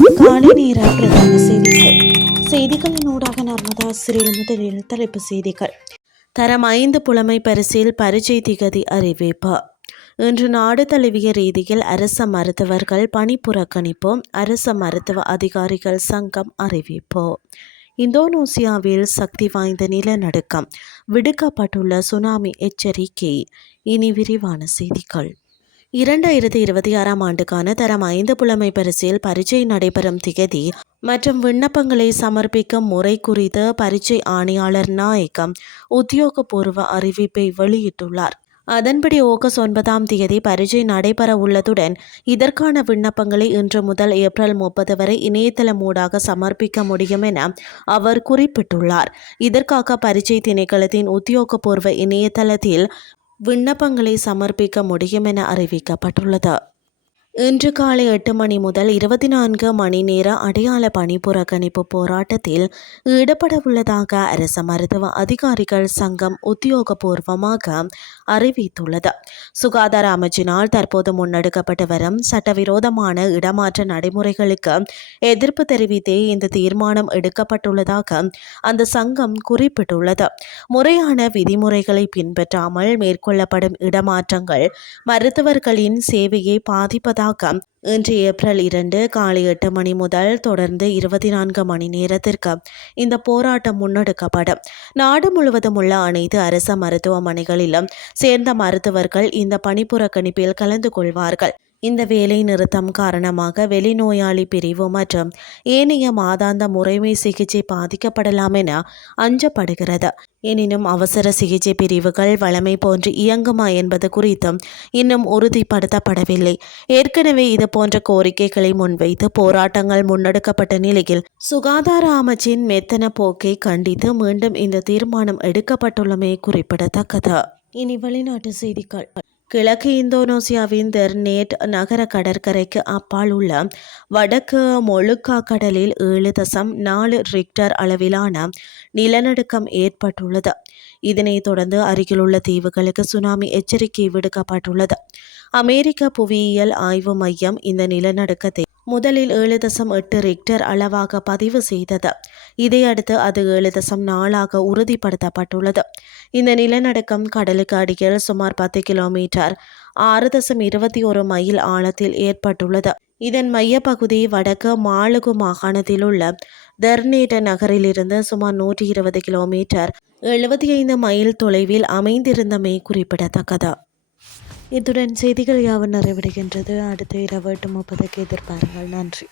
காலை நேர பிரதான செய்திகளின் ஊடாக நர்மதா சிறில் முதலில் தலைப்பு செய்திகள். தரம் 5 புலமை பரிசில் பரீட்சை திகதி அறிவிப்பு. இன்று நாடு தழுவிய ரீதியில் அரச மருத்துவர்கள் பணி புறக்கணிப்பு. அரச மருத்துவ அதிகாரிகள் சங்கம் அறிவிப்பு. இந்தோனேசியாவில் சக்தி வாய்ந்த நிலநடுக்கம், விடுக்கப்பட்டுள்ள சுனாமி எச்சரிக்கை. இனி விரிவான செய்திகள். 2026 ஆண்டுக்கான தரம் 5 புலமை பரிசில் பரீட்சை நடைபெறும் திகதி மற்றும் விண்ணப்பங்களை சமர்ப்பிக்கும் முறை குறித்து பரீட்சை ஆணையாளர் நாயகம் உத்தியோகபூர்வ அறிவிப்பை வெளியிட்டுள்ளார். அதன்படி ஆகஸ்ட் 9ஆம் தேதி பரீட்சை நடைபெற உள்ளதுடன் இதற்கான விண்ணப்பங்களை இன்று முதல் ஏப்ரல் 30 வரை இணையதளம் ஊடாக சமர்ப்பிக்க முடியும் என அவர் குறிப்பிட்டுள்ளார். இதற்காக பரீட்சை திணைக்களத்தின் உத்தியோகபூர்வ இணையதளத்தில் விண்ணப்பங்களை சமர்ப்பிக்க முடியும் என அறிவிக்கப்பட்டுள்ளது. இன்று காலை 8 மணி முதல் 24 மணி நேர அடையாள பணி புறக்கணிப்பு போராட்டத்தில் ஈடுபட உள்ளதாக அரச மருத்துவ அதிகாரிகள் சங்கம் உத்தியோகபூர்வமாக அறிவித்துள்ளது. சுகாதார அமைச்சினால் தற்போது முன்னெடுக்கப்பட்டு வரும் சட்டவிரோதமான இடமாற்ற நடைமுறைகளுக்கு எதிர்ப்பு தெரிவித்தே இந்த தீர்மானம் எடுக்கப்பட்டுள்ளதாக அந்த சங்கம் குறிப்பிட்டுள்ளது. முறையான விதிமுறைகளை பின்பற்றாமல் மேற்கொள்ளப்படும் இடமாற்றங்கள் மருத்துவர்களின் சேவையை பாதிப்பதாக இன்று ஏப்ரல் 2 காலை 8 மணி முதல் தொடர்ந்து 24 மணி நேரத்திற்கு இந்த போராட்டம் முன்னெடுக்கப்படும். நாடு முழுவதும் உள்ள அனைத்து அரச மருத்துவமனைகளிலும் சேர்ந்த மருத்துவர்கள் இந்த பணிப்புறக்கணிப்பில் கலந்து கொள்வார்கள். இந்த வேலை நிறுத்தம் காரணமாக வெளிநோயாளி பிரிவு மற்றும் ஏனைய மாதாந்த முறைமை சிகிச்சை பாதிக்கப்படலாம் என அஞ்சப்படுகிறது. எனினும் அவசர சிகிச்சை பிரிவுகள் வழமை போன்று இயங்குமா என்பது குறித்தும் இன்னும் உறுதிப்படுத்தப்படவில்லை. ஏற்கனவே இது போன்ற கோரிக்கைகளை முன்வைத்து போராட்டங்கள் முன்னெடுக்கப்பட்ட நிலையில் சுகாதார அமைச்சின் மெத்தன போக்கை கண்டித்து மீண்டும் இந்த தீர்மானம் எடுக்கப்பட்டுள்ளமை குறிப்பிடத்தக்கது. இனி வெளிநாட்டு செய்திகள். கிழக்கு இந்தோனேசியாவின் தெர்னேட் நகர கடற்கரைக்கு அப்பால் உள்ள வடக்கு மொலுக்கா கடலில் 7.4 ரிக்டர் அளவிலான நிலநடுக்கம் ஏற்பட்டுள்ளது. இதனைத் தொடர்ந்து அருகிலுள்ள தீவுகளுக்கு சுனாமி எச்சரிக்கை விடுக்கப்பட்டுள்ளது. அமெரிக்க புவியியல் ஆய்வு மையம் இந்த நிலநடுக்கத்தை முதலில் 7.8 ரிக்டர் அளவாக பதிவு செய்தது. இதையடுத்து அது 7.4 உறுதிப்படுத்தப்பட்டுள்ளது. இந்த நிலநடுக்கம் கடலுக்கு அடியில் சுமார் 10 கிலோமீட்டர் 6.21 மைல் ஆழத்தில் ஏற்பட்டுள்ளது. இதன் மையப்பகுதி வடக்கு மாலுகு மாகாணத்தில் உள்ள தெர்னேட் நகரிலிருந்து சுமார் 120 கிலோமீட்டர் 75 மைல் தொலைவில் அமைந்திருந்தமை குறிப்பிடத்தக்கது. இத்துடன் செய்திகள் யாவும் நிறைவடைகின்றது. அடுத்த இரவு 8:30 எதிர்பாருங்கள். நன்றி.